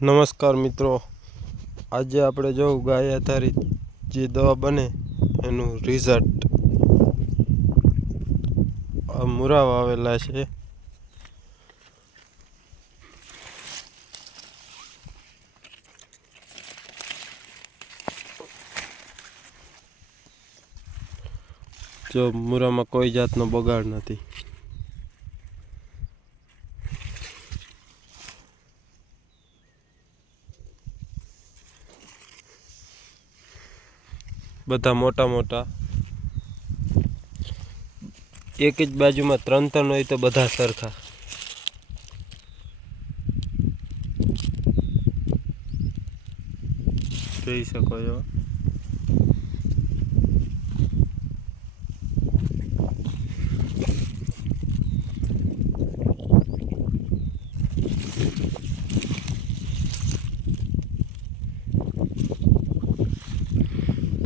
નમસ્કાર મિત્રો, આજે આપણે જોઉં ગાય આધારિત જે દવા બને એનું રિઝલ્ટ. આ મૂરા વાવેલા છે. જો મૂરામાં કોઈ જાતનો બગાડ નથી. બધા મોટા મોટા, એક જ બાજુમાં ત્રણ હોય તો બધા સરખા. જોઈ શકો છો.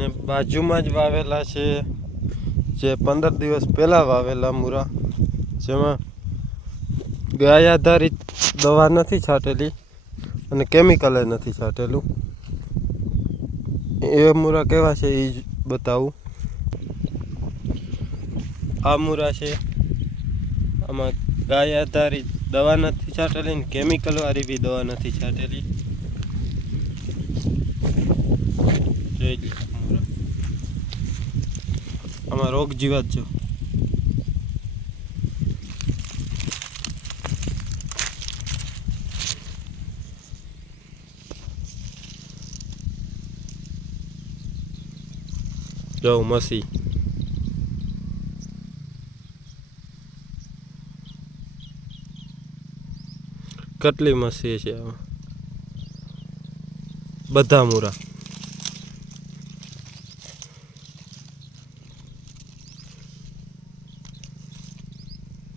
ને બાજુમાં જ વાવેલા છે જે 15 દિવસ પહેલાં વાવેલા મૂરા, જેમાં ગાય આધારિત દવા નથી છાંટેલી અને કેમિકલ નથી છાંટેલું. એ મૂરા કેવા છે એ જ બતાવું. આ મૂરા છે, આમાં ગાય આધારિત દવા નથી છાંટેલી ને કેમિકલવાળી બી દવા નથી છાંટેલી. જોઈ લો મૂરા, આમાં રોગ જીવાત જો. જો મસી કેટલી મસી છે આમાં. બધા મૂરા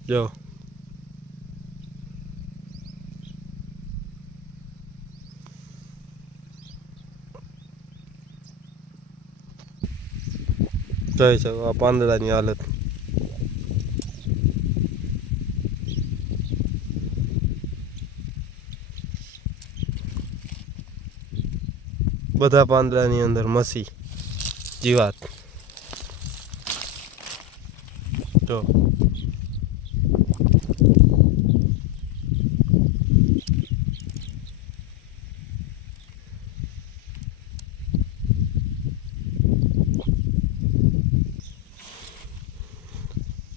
જો. જોઈ શકો આ પાંદડાની હાલત. બધા પાંદડાની અંદર મસી જીવાત જો.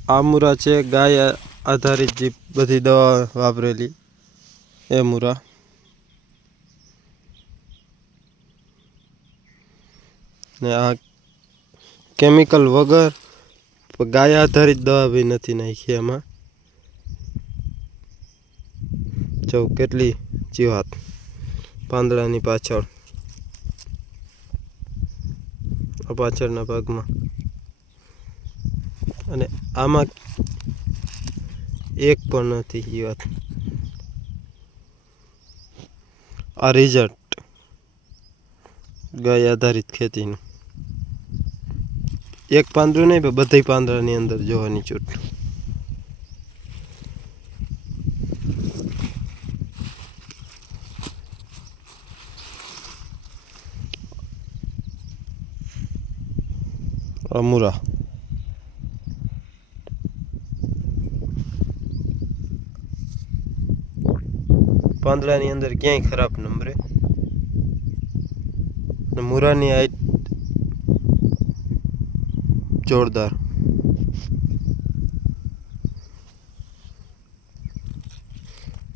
આ મૂરા છે ગાય આધારિત જે બધી દવા વાપરેલી એ મૂરા. ને આ કેમિકલ વગર ગાય આધારિત દવા બી નથી નાખી એમાં. જો કેટલી જીવાત પાંદડાની પાછળ, પાછળના ભાગમાં. અને આમાં એક પણ નથી જીવાત. આ રિઝલ્ટ ગાય આધારિત ખેતીનું. એક પાંદડું નહીં, બધી પાંદડાની અંદર જોવાની છૂટ. મૂરા પાંદડાની અંદર ક્યાંય ખરાબ નંબરે. મૂરાની હાઈટ જોરદાર.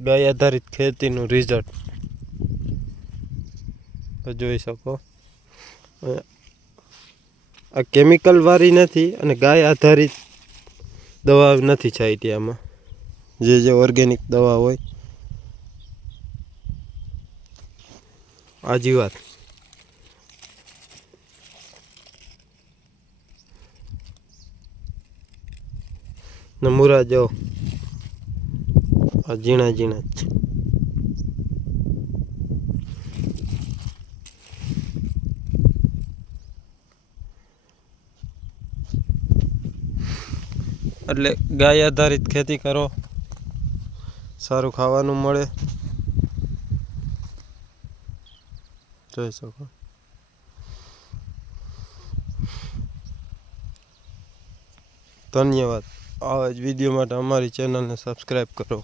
ગાય આધારિત ખેતીનું રિઝલ્ટ જોઈ શકો. આ કેમિકલ વાળી નથી અને ગાય આધારિત દવા નથી છાંટી આમાં. જે ઓર્ગેનિક દવા હોય. આ જીવાત ને મૂરા જો આ ઝીણા ઝીણા જ છે. એટલે ગાય આધારિત ખેતી કરો, સારું ખાવાનું મળે. જોઈ શકો. ધન્યવાદ. આવા જ વિડીયો માટે અમારી ચેનલને સબસ્ક્રાઈબ કરો.